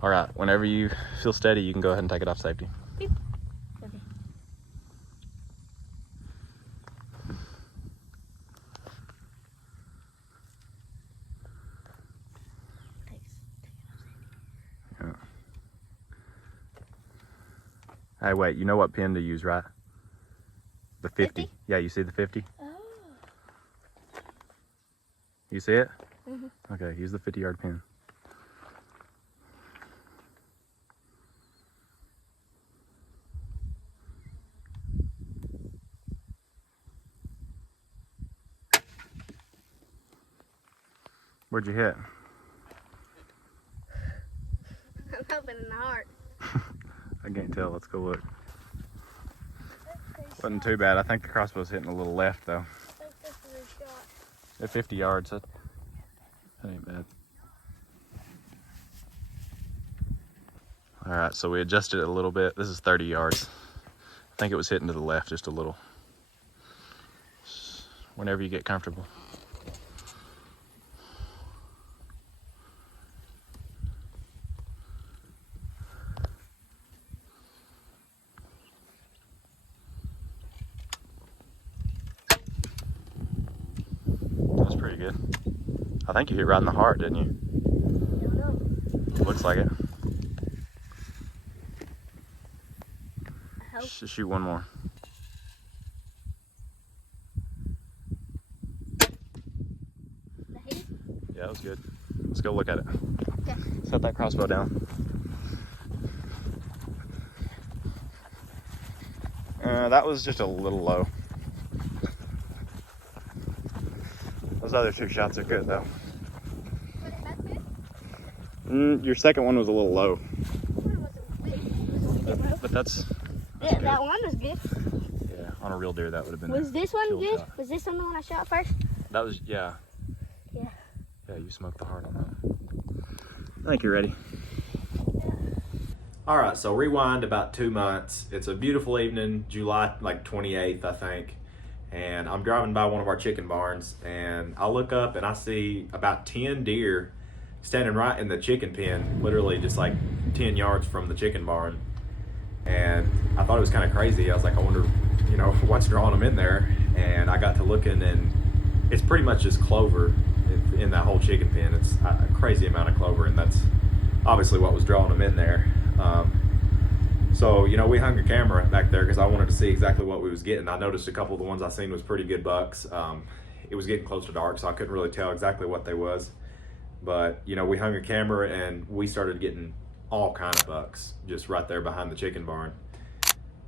All right, whenever you feel steady, you can go ahead and take it off safety. Beep. Okay. Yeah. Hey, wait, you know what pin to use, right? The 50. 50? Yeah, you see the 50? Oh. You see it? Mm-hmm. Okay, use the 50-yard pin. Where'd you hit? I'm hoping in the heart. I can't tell. Let's go look. Wasn't too bad. I think the crossbow's hitting a little left, though. I think this is a shot. At 50 yards, that ain't bad. All right, so we adjusted it a little bit. This is 30 yards. I think it was hitting to the left just a little. Whenever you get comfortable. That's pretty good. I think you hit right in the heart, didn't you? I don't know. Looks like it. I hope. Just shoot one more. The heat? Yeah, that was good. Let's go look at it. Okay. Set that crossbow down. That was just a little low. Those other two shots are good, though. Was it back there? Your second one was a little low. But But that's yeah, good. that one was good. Yeah, on a real deer, that would have been Was this one killed good? shot. Was this one the one I shot first? That was, yeah. Yeah. Yeah, you smoked the heart on that. I think you're ready. All right, so rewind about 2 months. It's a beautiful evening, July like 28th, I think. And I'm driving by one of our chicken barns, and I look up and I see about 10 deer standing right in the chicken pen, literally just like 10 yards from the chicken barn. And I thought it was kind of crazy. I was like, I wonder, what's drawing them in there. And I got to looking, and it's pretty much just clover in that whole chicken pen. It's a crazy amount of clover, and that's obviously what was drawing them in there. So, we hung a camera back there because I wanted to see exactly what we was getting. I noticed a couple of the ones I seen was pretty good bucks. It was getting close to dark, so I couldn't really tell exactly what they was. But, we hung a camera and we started getting all kind of bucks just right there behind the chicken barn.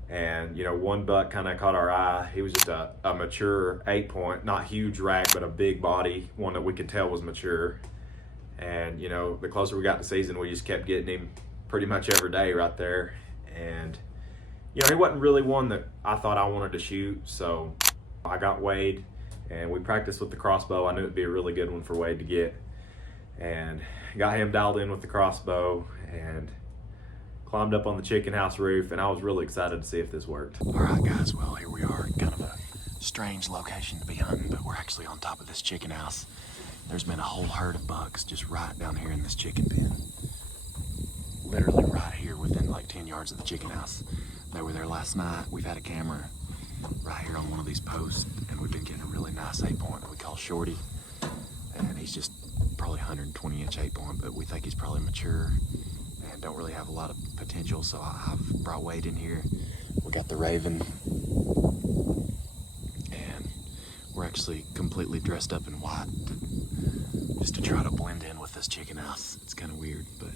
And, one buck kind of caught our eye. He was just a mature 8-point, not huge rack, but a big body, one that we could tell was mature. And, the closer we got to season, we just kept getting him pretty much every day right there. And, he wasn't really one that I thought I wanted to shoot. So I got Wade and we practiced with the crossbow. I knew it'd be a really good one for Wade to get. And got him dialed in with the crossbow and climbed up on the chicken house roof, and I was really excited to see if this worked. All right, guys, well, here we are, kind of a strange location to be hunting, but we're actually on top of this chicken house. There's been a whole herd of bucks just right down here in this chicken pen. Literally right here within like 10 yards of the chicken house. They were there last night. We've had a camera right here on one of these posts, and we've been getting a really nice 8-point that we call Shorty. And he's just probably 120-inch 8-point, but we think he's probably mature and don't really have a lot of potential. So I've brought Wade in here. We got the Raven, and we're actually completely dressed up in white just to try to blend in with this chicken house. It's kind of weird, but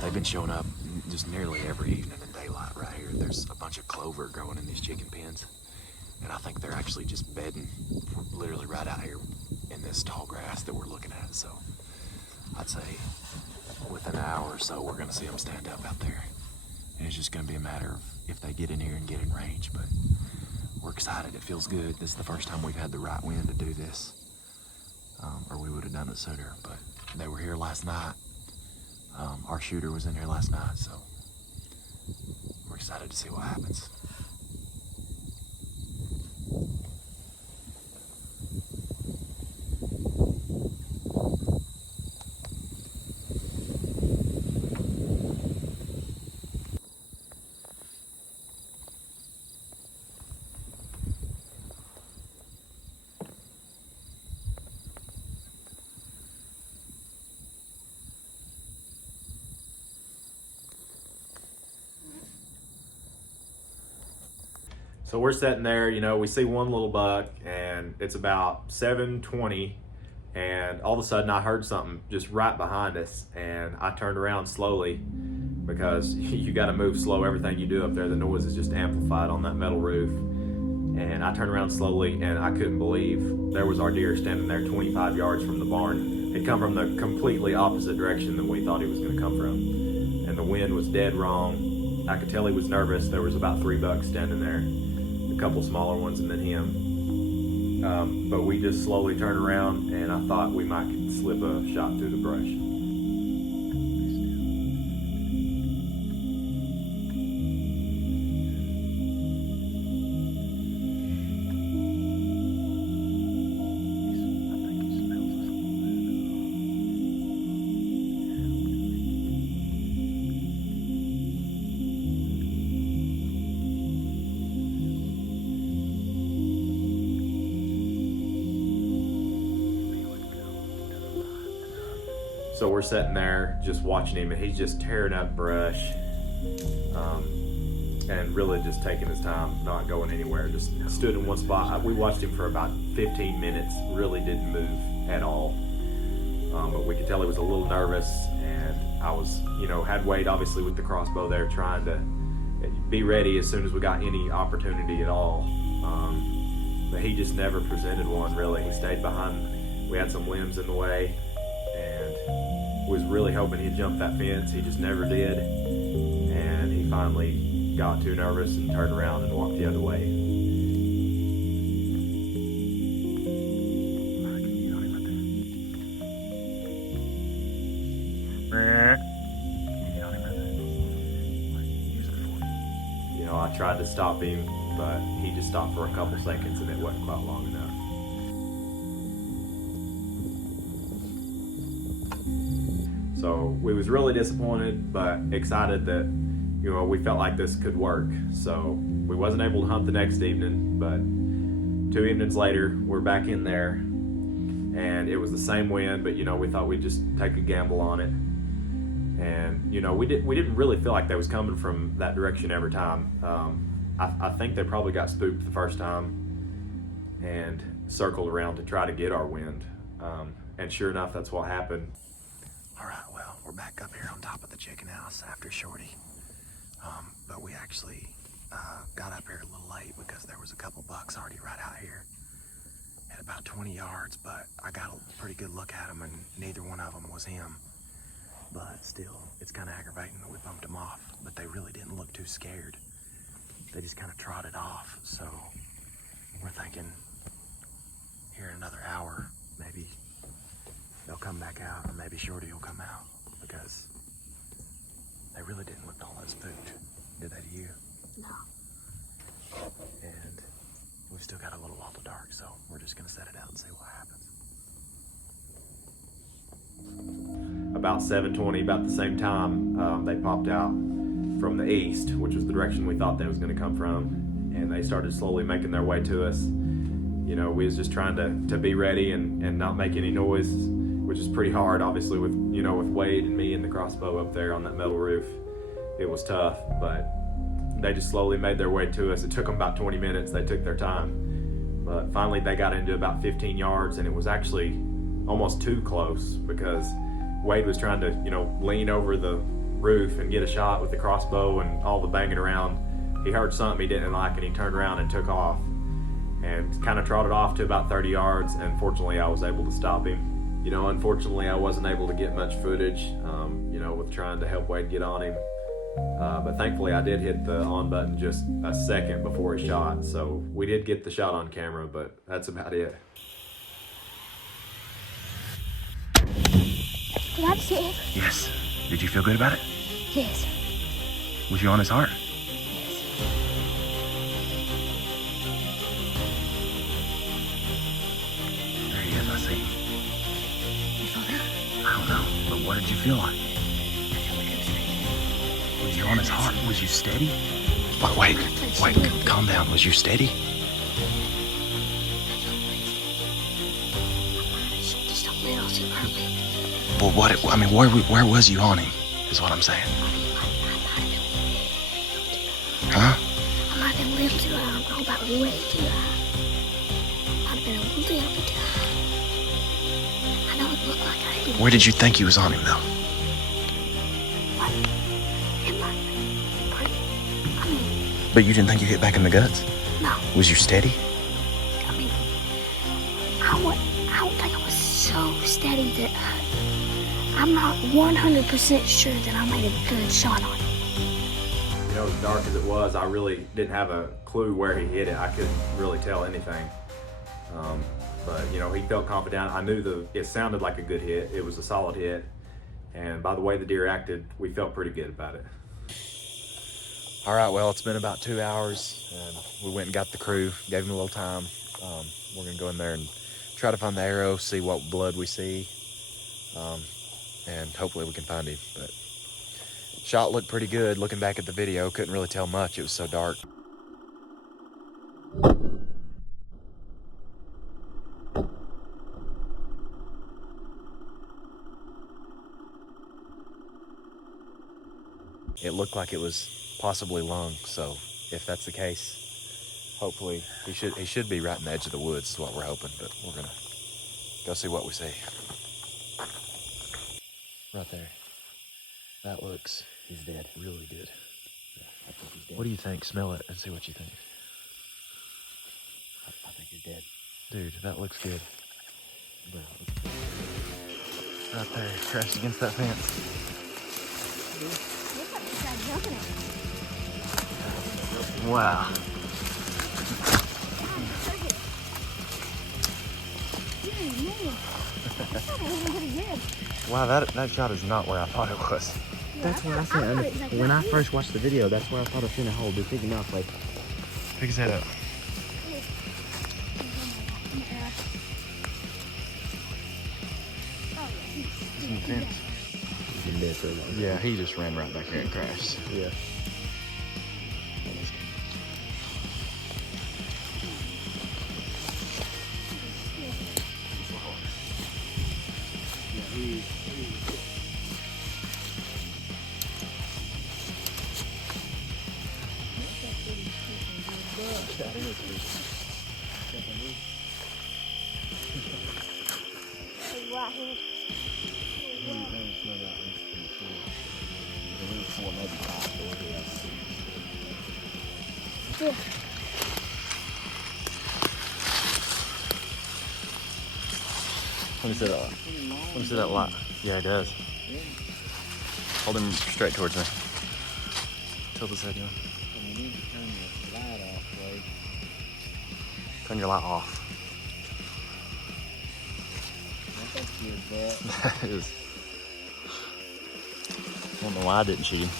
they've been showing up just nearly every evening in daylight right here. There's a bunch of clover growing in these chicken pens, and I think they're actually just bedding literally right out here in this tall grass that we're looking at. So I'd say within an hour or so, we're gonna see them stand up out there. And it's just gonna be a matter of if they get in here and get in range, but we're excited. It feels good. This is the first time we've had the right wind to do this, or we would have done it sooner, but they were here last night. Our shooter was in here last night, so we're excited to see what happens. So we're sitting there, you know, we see one little buck, and it's about 7:20, and all of a sudden I heard something just right behind us, and I turned around slowly because you got to move slow. Everything you do up there, the noise is just amplified on that metal roof. And I turned around slowly, and I couldn't believe there was our deer standing there 25 yards from the barn. He'd come from the completely opposite direction than we thought he was going to come from. And the wind was dead wrong. I could tell he was nervous. There was about 3 bucks standing there, a couple smaller ones and then him. But we just slowly turned around, and I thought we might slip a shot through the brush. So we're sitting there just watching him, and he's just tearing up brush, and really just taking his time, not going anywhere, just stood in one spot. We watched him for about 15 minutes, really didn't move at all. But we could tell he was a little nervous, and I was, you know, had Wade obviously with the crossbow there trying to be ready as soon as we got any opportunity at all. But he just never presented one, really. He stayed behind. We had some limbs in the way, and was really hoping he'd jump that fence. He just never did, and he finally got too nervous and turned around and walked the other way. You know, I tried to stop him, but he just stopped for a couple seconds, and it wasn't quite long enough. So we was really disappointed, but excited that, you know, we felt like this could work. So we wasn't able to hunt the next evening, but 2 evenings later, we're back in there, and it was the same wind, but, you know, we thought we'd just take a gamble on it. And, you know, we didn't really feel like they was coming from that direction every time. I think they probably got spooked the first time and circled around to try to get our wind. And sure enough, that's what happened. All right, well, we're back up here on top of the chicken house after Shorty. But we actually got up here a little late because there was a couple bucks already right out here at about 20 yards, but I got a pretty good look at them, and neither one of them was him. But still, it's kind of aggravating that we bumped them off, but they really didn't look too scared. They just kind of trotted off, so we're thinking here in another hour, maybe they'll come back out, or maybe Shorty will come out, because they really didn't look all that spooked, did they to you? No. And we've still got a little while to dark, so we're just gonna set it out and see what happens. About 7:20, about the same time, they popped out from the east, which was the direction we thought they was going to come from, and they started slowly making their way to us. You know, we was just trying to be ready and not make any noise, which is pretty hard, obviously, with, you know, with Wade and me and the crossbow up there on that metal roof. It was tough, but they just slowly made their way to us. It took them about 20 minutes. They took their time, but finally they got into about 15 yards, and it was actually almost too close because Wade was trying to, you know, lean over the roof and get a shot with the crossbow, and all the banging around. He heard something he didn't like, and he turned around and took off and kind of trotted off to about 30 yards, and fortunately I was able to stop him. You know, unfortunately I wasn't able to get much footage, you know, with trying to help Wade get on him. But thankfully I did hit the on button just a second before he shot, so we did get the shot on camera, but that's about it. Did I see it? Yes. Did you feel good about it? Yes. Was you on his heart? Yes. There he is, I see him. You feel good? I don't know, but what did you feel like? I feel like it was steady. Was you on his heart? Was you steady? Wait, calm down. Was you steady? Just a little too early. Well, where was you on him, is what I'm saying. I might have been Huh? I might have been little too high. Oh, about way too high. I've been a little bit too high. I know it looked like I did. Where did you think he was on him, though? What? Am I? Pardon? I mean, But you didn't think you hit back in the guts? no. Was you steady? I mean, I don't think I was so steady that I'm not 100% sure that I made a good shot on it. You know, as dark as it was, I really didn't have a clue where he hit it. I couldn't really tell anything. But you know, he felt confident. I knew it sounded like a good hit. It was a solid hit. And by the way the deer acted, we felt pretty good about it. All right, well, it's been about 2 hours, and we went and got the crew, gave him a little time. We're gonna go in there and try to find the arrow, see what blood we see, and hopefully we can find him. But shot looked pretty good. Looking back at the video, couldn't really tell much. It was so dark. It looked like it was possibly lung, so if that's the case, hopefully he should be right in the edge of the woods is what we're hoping, but we're gonna go see what we see. Right there. That looks, He's dead. really good. Yeah, I think he's dead. What do you think? Smell it and see what you think. I think he's dead. Dude, that looks good. Bro, Right there, crashed against that fence. Wow. Wow, that shot is not where I thought it was. that's what I said. When I first watched the video, that's where I thought I seen a hole. Be big enough, like. Pick his head up. Yeah, he just ran right back there and crashed. Yeah. Let me see that. Let me see that light. Yeah, it does. Hold him straight towards me. Tilt his head down. You need to turn your light off, Blake. Turn your light off. That is. I don't know why I didn't shoot him.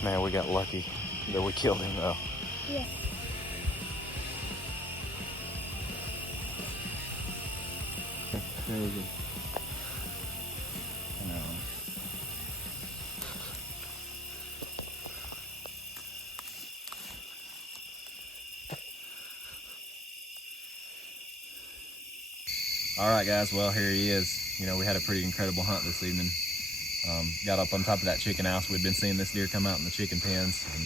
Man, we got lucky that we killed him though. Yeah. Crazy. All right, guys. Well, here he is. You know, we had a pretty incredible hunt this evening. Got up on top of that chicken house. We'd been seeing this deer come out in the chicken pens and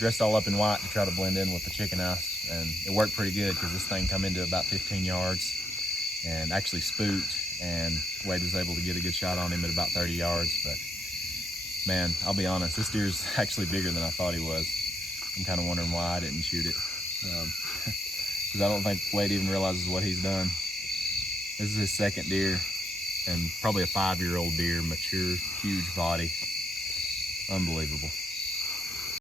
dressed all up in white to try to blend in with the chicken house. And it worked pretty good because this thing come into about 15 yards and actually spooked. And Wade was able to get a good shot on him at about 30 yards. But man, I'll be honest, this deer's actually bigger than I thought he was. I'm kind of wondering why I didn't shoot it. Because I don't think Wade even realizes what he's done. This is his second deer. And probably a 5-year-old deer, mature, huge body. Unbelievable.